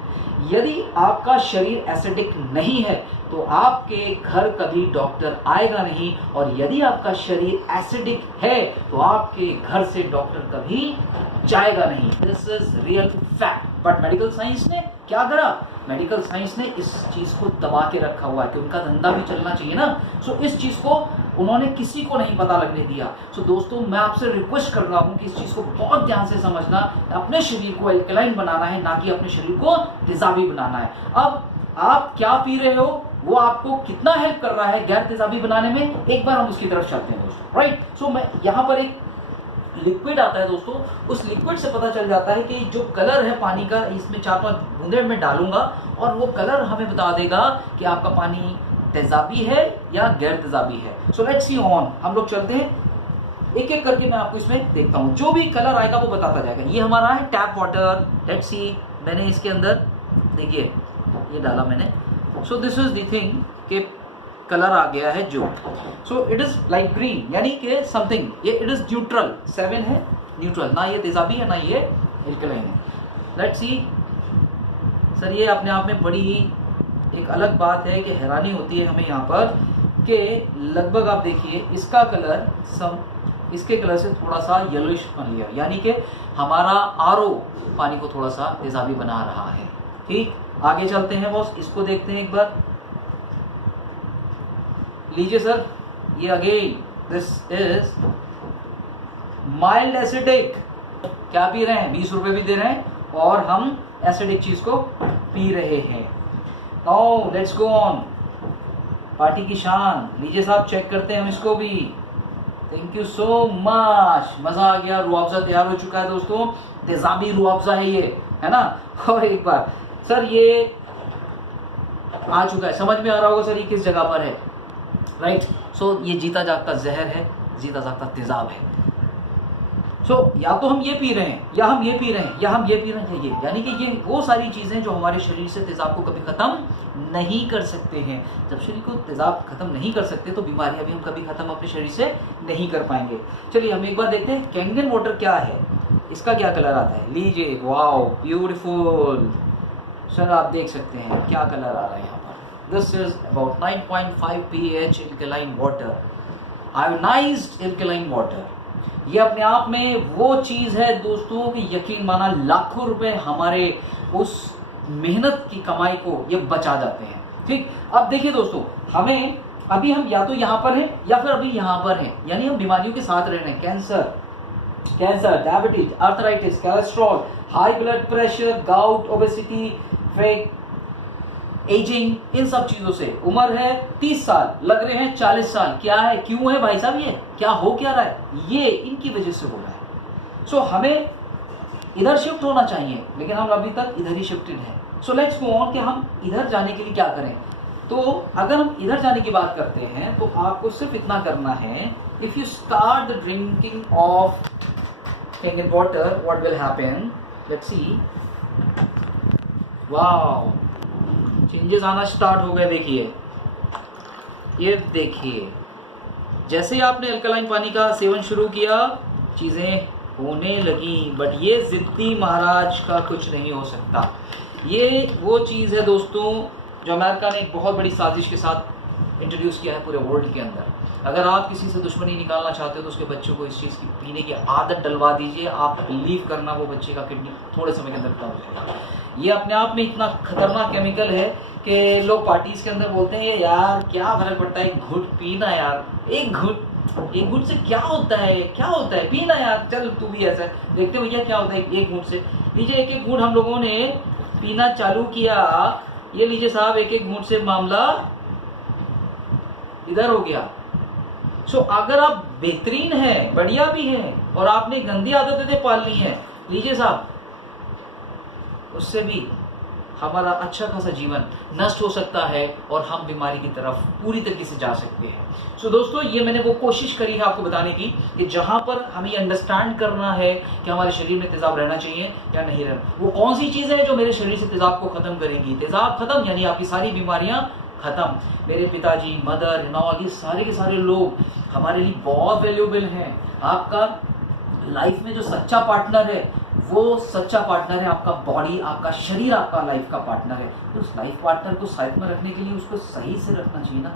यदि आपका शरीर एसिडिक नहीं है तो आपके घर कभी डॉक्टर आएगा नहीं, और यदि आपका शरीर एसिडिक है तो आपके घर से डॉक्टर कभी जाएगा नहीं। This is real fact. But medical science ने क्या करा? मेडिकल साइंस ने इस चीज को दबा के रखा हुआ है कि उनका धंधा भी चलना चाहिए ना। इस चीज को उन्होंने किसी को नहीं पता लगने दिया। दोस्तों, मैं आपसे रिक्वेस्ट कर रहा हूं कि इस चीज को बहुत ध्यान से समझना। अपने शरीर को एल्कलाइन बनाना है, ना कि अपने शरीर को तेजाबी बनाना है। अब आप क्या पी रहे हो, वो आपको कितना हेल्प कर रहा है गैर तेजाबी बनाने में, एक बार हम उसकी तरफ चलते हैं दोस्तों। राइट। मैं यहाँ पर एक लिक्विड आता है दोस्तों, उस लिक्विड से पता चल जाता है कि जो कलर है पानी का, इसमें 4-5 बूंदे मैं डालूंगा और वो कलर हमें बता देगा कि आपका पानी तेजाबी है या गैर तेजाबी है। लेट्स सी ऑन, हम लोग चलते हैं एक एक करके, मैं आपको इसमें देखता हूँ। जो भी कलर आएगा वो बताता जाएगा। ये हमारा है टैप वाटर। लेट्स सी, मैंने इसके अंदर देखिए ये डाला मैंने। दिस इज द थिंग कि कलर आ गया है जो। इट इज लाइक ग्रीन, यानी कि समथिंग, ये इट इज न्यूट्रल। 7 है न्यूट्रल, ना ये तेजाबी है ना ये एल्कलाइन है। लेट्स सी सर, ये अपने आप में बड़ी एक अलग बात है कि हैरानी होती है हमें यहाँ पर कि लगभग आप देखिए इसका कलर इसके कलर से थोड़ा सा येलोइश बन लिया, यानी कि हमारा आरओ पानी को थोड़ा सा तेजाबी बना रहा है। ठीक, आगे चलते हैं बॉस, इसको देखते हैं एक बार। लीजिए सर, ये again this is mild acidic. क्या पी रहे हैं? 20 रुपए भी दे रहे हैं और हम एसिडिक चीज को पी रहे हैं। Now let's go on. Party की शान। लीजिए साहब, चेक करते हैं हम इसको भी। थैंक यू सो मच, मजा आ गया। रुआवजा तैयार हो चुका है दोस्तों, तेजाबी रुआवजा है ये, है ना। और एक बार सर, ये आ चुका है, समझ में आ रहा होगा सर ये किस जगह पर है। राइट। ये जीता जागता जहर है, जीता जागता तेजाब है। या तो हम ये पी रहे हैं, या हम ये पी रहे हैं, या हम ये पी रहे हैं, ये यानी कि ये वो सारी चीजें जो हमारे शरीर से तेजाब को कभी खत्म नहीं कर सकते हैं। जब शरीर को तेजाब खत्म नहीं कर सकते तो बीमारियां भी हम कभी खत्म अपने शरीर से नहीं कर पाएंगे। चलिए हम एक बार देखते हैं कैंगन वाटर क्या है, इसका क्या कलर आता है। लीजिए, वाओ ब्यूटीफुल। सर आप देख सकते हैं क्या कलर आ रहा है यहाँ पर। This is about 9.5 pH alkaline water, ionized alkaline water। ये अपने आप में वो चीज़ है दोस्तों कि यकीन माना लाखों रुपए हमारे उस मेहनत की कमाई को ये बचा जाते हैं। ठीक, अब देखिए दोस्तों, हमें अभी हम या तो यहाँ पर हैं या फिर अभी यहाँ पर हैं, यानी हम बीमारियों के साथ रह रहे हैं। Cancer, diabetes, arthritis, cholesterol, high blood pressure, gout, obesity, fake ageing, इन सब चीजों से। उम्र है 30 साल, लग रहे हैं 40 साल। क्या है, क्यों है भाई साहब, ये क्या हो क्या रहा है? ये इनकी वजह से हो रहा है। हमें इधर शिफ्ट होना चाहिए, लेकिन हम अभी तक इधर ही शिफ्टेड हैं। लेट्स गो ऑन कि हम इधर जाने के लिए क्या करें। तो अगर हम इधर जाने की बात करते हैं तो आपको सिर्फ इतना करना है, if you start the drinking of Kangen water, what will happen, let's see. Wow, changes आना स्टार्ट हो गए। देखिए, ये देखिए, जैसे ही आपने अल्कलाइन पानी का सेवन शुरू किया चीज़ें होने लगी। बट ये जिद्दी महाराज का कुछ नहीं हो सकता। ये वो चीज़ है दोस्तों जो अमेरिका ने एक बहुत बड़ी साजिश के साथ इंट्रोड्यूस किया है पूरे वर्ल्ड के अंदर। अगर आप किसी से दुश्मनी निकालना चाहते हो तो उसके बच्चों को इस चीज़ की पीने की आदत डलवा दीजिए। आप बिलीव करना, वो बच्चे का किडनी थोड़े समय के अंदर खत्म हो जाएगा। ये अपने आप में इतना खतरनाक केमिकल है कि लोग पार्टीज के अंदर बोलते हैं यार क्या फर्क पड़ता है, एक घुट पीना यार, एक घुट से क्या होता है, पीना यार, चल तू भी ऐसा। देखते भैया क्या होता है एक घूंट से। लीजिए, एक घूंट हम लोगों ने पीना चालू किया, ये लीजिए साहब, एक एक घूंट से मामला इधर हो गया। सो अगर आप बेहतरीन है, बढ़िया भी है, और आपने गंदी आदतें पाल ली हैं, लीजिए साहब, उससे भी हमारा अच्छा खासा जीवन नष्ट हो सकता है और हम बीमारी की तरफ पूरी तरीके से जा सकते हैं। सो दोस्तों, ये मैंने वो कोशिश करी है आपको बताने की कि जहां पर हमें ये अंडरस्टैंड करना है कि हमारे शरीर में तेजाब रहना चाहिए या नहीं रहना, वो कौन सी चीज़ है जो मेरे शरीर से तेजाब को खत्म करेगी। तेजाब खत्म यानी आपकी सारी बीमारियां खत्म। मेरे पिताजी, मदर, इन ऑल, ये सारे के सारे लोग हमारे लिए बहुत वैल्यूएबल हैं। आपका लाइफ में जो सच्चा पार्टनर है, वो सच्चा पार्टनर है आपका बॉडी, आपका शरीर आपका लाइफ का पार्टनर है। तो उस लाइफ पार्टनर को साइड में रखने के लिए उसको सही से रखना चाहिए ना।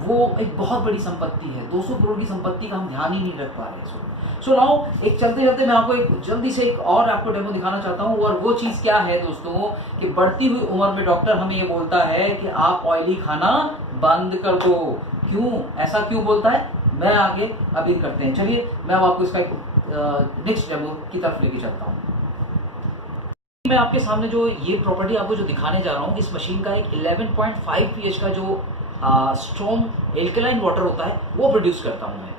वो एक बहुत बड़ी संपत्ति है, 200 करोड़ की संपत्ति का हम ध्यान ही नहीं रख पा रहे हैं। सो नाउ एक चलते चलते मैं आपको एक जल्दी से एक और आपको डेमो दिखाना चाहता हूँ। और वो चीज़ क्या है दोस्तों, कि बढ़ती हुई उम्र में डॉक्टर हमें ये बोलता है कि आप ऑयली खाना बंद कर दो। क्यों, ऐसा क्यों बोलता है, मैं आगे अभी करते हैं। चलिए मैं अब आपको इसका एक नेक्स्ट डेमो की तरफ लेके चलता हूँ। मैं आपके सामने जो ये प्रॉपर्टी आपको जो दिखाने जा रहा हूँ, इस मशीन का एक 11.5 pH का जो स्ट्रॉन्ग एल्कलाइन वाटर होता है वो प्रोड्यूस करता हूँ मैं।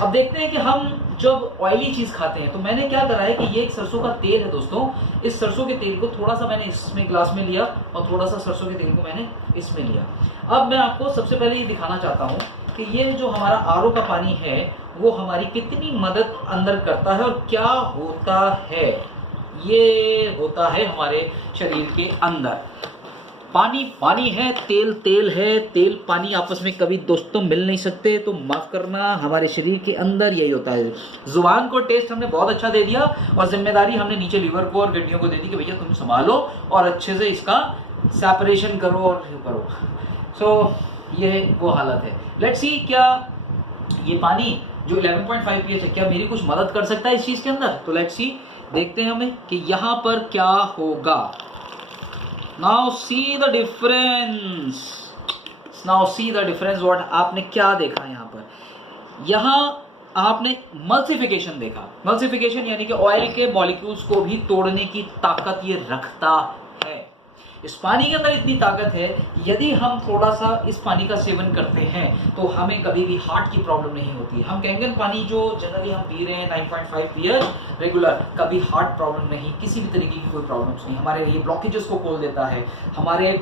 अब देखते हैं कि हम जब ऑयली चीज़ खाते हैं, तो मैंने क्या करा है कि ये एक सरसों का तेल है दोस्तों। इस सरसों के तेल को थोड़ा सा मैंने इसमें ग्लास में लिया और थोड़ा सा सरसों के तेल को मैंने इसमें लिया। अब मैं आपको सबसे पहले ये दिखाना चाहता हूँ कि ये जो हमारा आरओ का पानी है वो हमारी कितनी मदद अंदर करता है और क्या होता है। ये होता है हमारे शरीर के अंदर, पानी पानी है, तेल तेल है, तेल पानी आपस में कभी दोस्तों मिल नहीं सकते। तो माफ करना, हमारे शरीर के अंदर यही होता है। जुबान को टेस्ट हमने बहुत अच्छा दे दिया और जिम्मेदारी हमने नीचे लीवर को और गड्डियों को दे दी कि भैया तुम संभालो और अच्छे से इसका सेपरेशन करो और करो। सो ये वो हालत है। लेट्स सी, क्या ये पानी जो 11.5 pH है क्या मेरी कुछ मदद कर सकता है इस चीज़ के अंदर। तो लेट्स सी, देखते हैं हमें कि यहाँ पर क्या होगा। Now see the difference, now see the difference. What आपने क्या देखा यहाँ पर, यहाँ आपने मल्सिफिकेशन देखा। मल्सिफिकेशन यानी कि ऑयल के मॉलिक्यूल्स को भी तोड़ने की ताकत ये रखता है। इस पानी के अंदर इतनी ताकत है कि यदि हम थोड़ा सा इस पानी का सेवन करते हैं तो हमें कभी भी हार्ट की प्रॉब्लम नहीं होती है। हम कैंगन पानी जो जनरली हम पी रहे हैं 9.5 pH रेगुलर, कभी हार्ट प्रॉब्लम नहीं, किसी भी तरीके की कोई प्रॉब्लम्स नहीं। हमारे ये ब्लॉकेजेस को खोल देता है। हमारे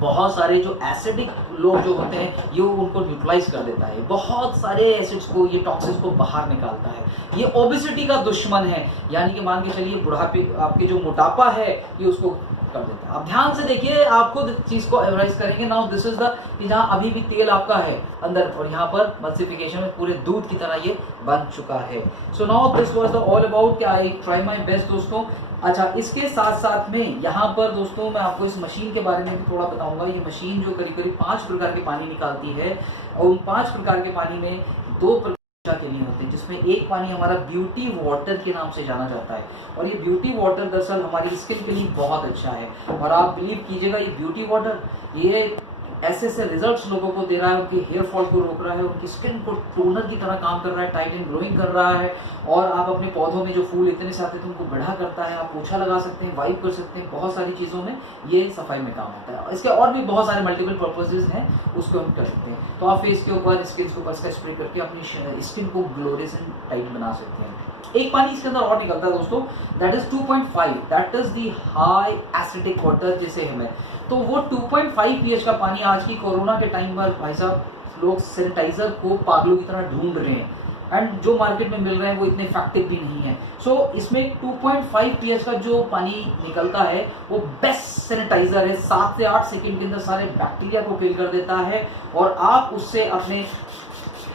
बहुत सारे जो एसिडिक लोग जो होते हैं ये उनको न्यूट्रलाइज कर देता है। बहुत सारे एसिड्स को, ये टॉक्सिन्स को बाहर निकालता है। ये ओबेसिटी का दुश्मन है, यानी कि मान के चलिए बुढ़ापे, आपके जो मोटापा है ये उसको कर देता है। आप ध्यान से देखिए, आप खुद चीज को एवराइज करेंगे। नाउ दिस इज द, जहाँ अभी भी तेल आपका है अंदर और यहाँ पर मल्सिफिकेशन में पूरे दूध की तरह ये बन चुका है। So now this was the all about, I try my best दोस्तों। अच्छा, इसके साथ साथ में यहाँ पर दोस्तों मैं आपको इस मशीन के बारे में भी थोड़ा बताऊंगा। ये मशीन जो करीब करीब 5 प्रकार के पानी निकालती है और उन 5 प्रकार के पानी में 2 के लिए होते हैं, जिसमें एक पानी हमारा ब्यूटी वाटर के नाम से जाना जाता है। और ये ब्यूटी वाटर दरअसल हमारी स्किन के लिए बहुत अच्छा है। और आप बिलीव कीजिएगा, ये ब्यूटी वाटर ये ऐसे ऐसे रिजल्ट्स लोगों को दे रहा है। उनके हेयर फॉल को रोक रहा है, उनकी स्किन को टोनर की तरह काम कर रहा है, टाइट एंड ग्लोइंग कर रहा है। और आप अपने पौधों में जो फूल इतने से आते थे उनको बढ़ा करता है। आप पोछा लगा सकते हैं, वाइप कर सकते हैं, बहुत सारी चीज़ों में ये सफाई में काम आता है। इसके और भी बहुत सारे मल्टीपल पर्पसेस हैं, उसको हम कर सकते हैं। तो आप फेस के ऊपर, स्किन के ऊपर इसका स्प्रे करके अपनी स्किन को ग्लोरेसेंट टाइट बना सकते हैं। एक पानी इसके अंदर और निकलता है दोस्तों, that is 2.5, that is the high acidic water जिसे हमें। तो वो 2.5 pH का पानी आज की कोरोना के टाइम पर भाई साहब लोग सैनिटाइजर को पागलों की तरह ढूंढ रहे हैं, एंड जो मार्केट में मिल रहे हैं वो इतने इफेक्टिव भी नहीं है। सो इसमें 2.5 pH का जो पानी निकलता है वो बेस्ट सैनिटाइजर है। 7 से 8 सेकंड के अंदर सारे बैक्टीरिया को किल कर देता है और आप उससे अपने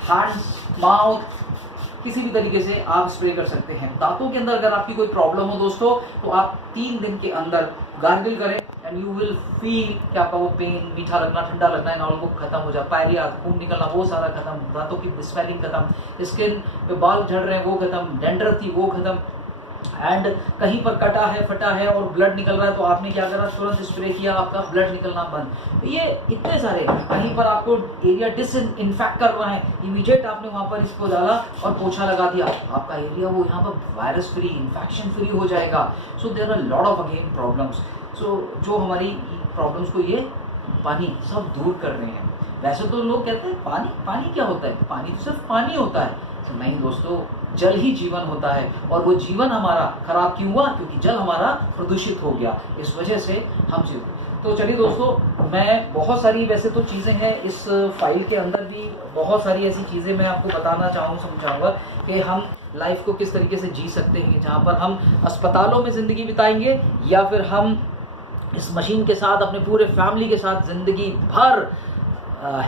हैंड्स, माउथ, किसी भी तरीके से आप स्प्रे कर सकते हैं। दांतों के अंदर अगर आपकी कोई प्रॉब्लम हो दोस्तों, तो आप 3 दिन के अंदर गार्गल करें एंड यू विल फील कि आपका वो पेन, मीठा लगना, ठंडा लगना है वो खत्म हो जाए। पायरिया, खून निकलना, वो सारा खत्म। दांतों की स्वेलिंग खत्म, स्किन पे बाल झड़ रहे हैं वो खत्म, डैंड्रफ थी वो खत्म, एंड कहीं पर कटा है, फटा है और ब्लड निकल रहा है तो आपने क्या करा, तुरंत स्प्रे किया, आपका ब्लड निकलना बंद। ये इतने सारे, कहीं पर आपको एरिया डिसइंफेक्ट कर रहा है, इमीडिएट आपने वहाँ पर इसको डाला और पोछा लगा दिया, आपका एरिया वो यहाँ पर वायरस फ्री, इन्फेक्शन फ्री हो जाएगा। So there are lot of again problems. So जो हमारी प्रॉब्लम्स को ये पानी सब दूर कर रहे हैं। वैसे तो लोग कहते हैं पानी पानी क्या होता है, पानी तो सिर्फ पानी होता है। तो नहीं दोस्तों, जल ही जीवन होता है, और वो जीवन हमारा खराब क्यों हुआ, क्योंकि जल हमारा प्रदूषित हो गया, इस वजह से हम चीज़। तो चलिए दोस्तों, मैं बहुत सारी वैसे तो चीज़ें हैं इस फाइल के अंदर भी, बहुत सारी ऐसी चीज़ें मैं आपको बताना समझाऊंगा कि हम लाइफ को किस तरीके से जी सकते हैं, जहाँ पर हम अस्पतालों में ज़िंदगी बिताएंगे या फिर हम इस मशीन के साथ अपने पूरे फैमिली के साथ ज़िंदगी भर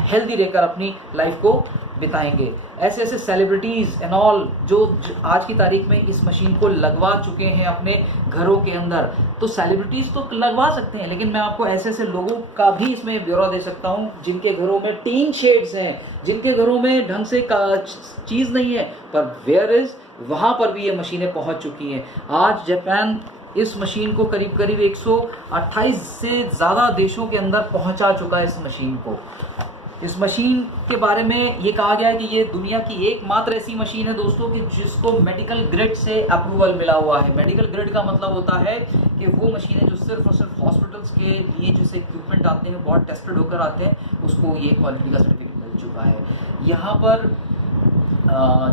हेल्दी रहकर अपनी लाइफ को बिताएंगे। ऐसे ऐसे सेलिब्रिटीज़ एंड ऑल जो आज की तारीख में इस मशीन को लगवा चुके हैं अपने घरों के अंदर। तो सेलिब्रिटीज़ तो लगवा सकते हैं, लेकिन मैं आपको ऐसे ऐसे लोगों का भी इसमें ब्यौरा दे सकता हूं जिनके घरों में टीन शेड्स हैं, जिनके घरों में ढंग से चीज़ नहीं है, पर वेयर इज़ वहाँ पर भी ये मशीनें पहुँच चुकी हैं। आज जापान इस मशीन को करीब करीब 128 से ज़्यादा देशों के अंदर पहुंचा चुका है इस मशीन को। इस मशीन के बारे में ये कहा गया है कि ये दुनिया की एकमात्र ऐसी मशीन है दोस्तों कि जिसको मेडिकल ग्रेड से अप्रूवल मिला हुआ है। मेडिकल ग्रेड का मतलब होता है कि वो मशीन है जो सिर्फ और सिर्फ हॉस्पिटल्स के लिए जो इक्विपमेंट आते हैं, बहुत टेस्टेड होकर आते हैं, उसको ये क्वालिटी का सर्टिफिकेट मिल चुका है। यहाँ पर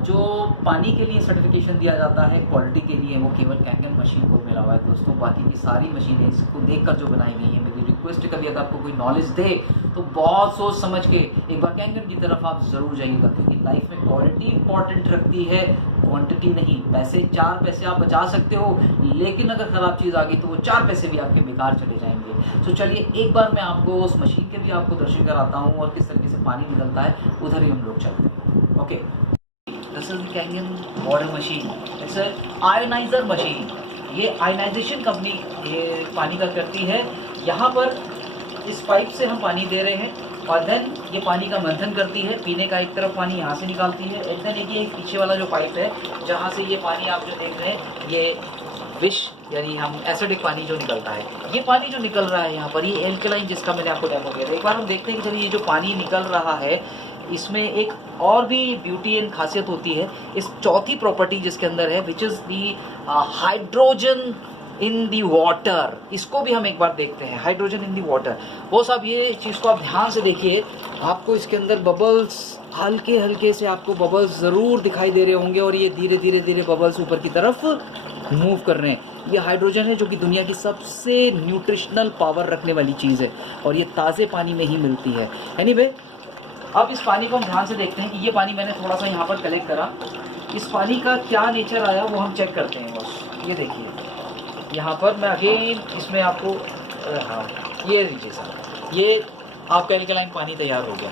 जो पानी के लिए सर्टिफिकेशन दिया जाता है क्वालिटी के लिए, वो केवल कैंगन मशीन को मिला हुआ है दोस्तों। बाकी की सारी मशीनें इसको देखकर जो बनाई गई हैं, मेरी रिक्वेस्ट है कभी अगर आपको कोई नॉलेज दे तो बहुत सोच समझ के एक बार कैंगन की तरफ आप ज़रूर जाइएगा, क्योंकि लाइफ में क्वालिटी इंपॉर्टेंट रखती है, क्वांटिटी नहीं। पैसे 4 पैसे आप बचा सकते हो, लेकिन अगर ख़राब चीज़ आ गई तो वो 4 पैसे भी आपके बेकार चले जाएंगे। तो चलिए एक बार मैं आपको उस मशीन के भी आपको दर्शन कराता हूँ और किस तरीके से पानी निकलता है, उधर ही हम लोग चलते हैं। Okay, this is the Kangen water machine, it's a ionizer machine. ये आयोनाइजेशन कंपनी ये पानी का करती है। यहाँ पर इस पाइप से हम पानी दे रहे हैं और देन ये पानी का मंथन करती है। पीने का एक तरफ पानी यहाँ से निकालती है, एक देन ये पीछे वाला जो पाइप है जहाँ से ये पानी आप जो देख रहे हैं, ये विश यानी हम एसिडिक पानी जो निकलता है, ये पानी जो निकल रहा है यहाँ पर, ये एल्कलाइन जिसका मैंने आपको डेमो दिया था। एक बार हम देखते हैं कि जब ये जो पानी निकल रहा है इसमें एक और भी ब्यूटी एंड खासियत होती है। इस चौथी प्रॉपर्टी जिसके अंदर है, which is the hydrogen in the water, इसको भी हम एक बार देखते हैं। हाइड्रोजन इन दी वाटर, वो साहब ये चीज़ को आप ध्यान से देखिए, आपको इसके अंदर बबल्स हल्के हल्के से आपको बबल्स ज़रूर दिखाई दे रहे होंगे, और ये धीरे धीरे धीरे बबल्स ऊपर की तरफ मूव कर रहे हैं। ये हाइड्रोजन है जो कि दुनिया की सबसे न्यूट्रिशनल पावर रखने वाली चीज़ है, और ये ताज़े पानी में ही मिलती है। एनीवे, अब इस पानी को हम ध्यान से देखते हैं कि ये पानी मैंने थोड़ा सा यहाँ पर कलेक्ट करा, इस पानी का क्या नेचर आया वो हम चेक करते हैं बस। ये देखिए यहाँ पर मैं अगेन इसमें आपको हाँ ये लीजिए सर, ये आपका एल्कलाइन पानी तैयार हो गया।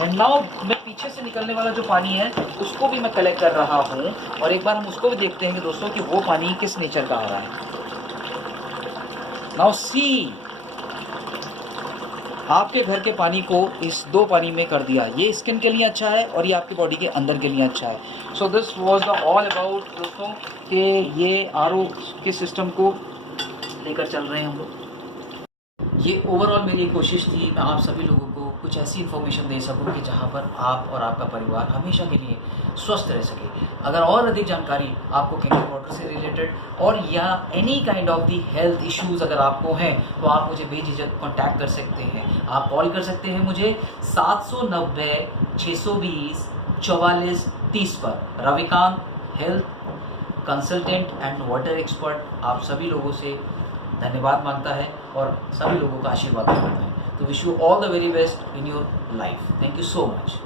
एंड नाउ मैं पीछे से निकलने वाला जो पानी है उसको भी मैं कलेक्ट कर रहा हूँ, और एक बार हम उसको भी देखते हैं कि दोस्तों कि वो पानी किस नेचर का आ रहा है। नाउ सी, आपके घर के पानी को इस 2 पानी में कर दिया। ये स्किन के लिए अच्छा है और ये आपकी बॉडी के अंदर के लिए अच्छा है। So this was the all about दोस्तों कि ये आरओ के सिस्टम को लेकर चल रहे हैं हम लोग। ये ओवरऑल मेरी कोशिश थी मैं आप सभी लोगों को कुछ ऐसी इन्फॉर्मेशन दे सकूं कि जहां पर आप और आपका परिवार हमेशा के लिए स्वस्थ रह सके। अगर और अधिक जानकारी आपको कैंगन वाटर से रिलेटेड और या any kind of the health issues अगर आपको हैं तो आप मुझे बेझिझक कांटेक्ट कर सकते हैं। आप कॉल कर सकते हैं मुझे 790 620 44 30 पर। Ravikant, health consultant and water expert, आप सभी लोगों से धन्यवाद मांगता है और सभी लोगों का आशीर्वाद मांगता है। तो wish you all the very best in your life. Thank you so much.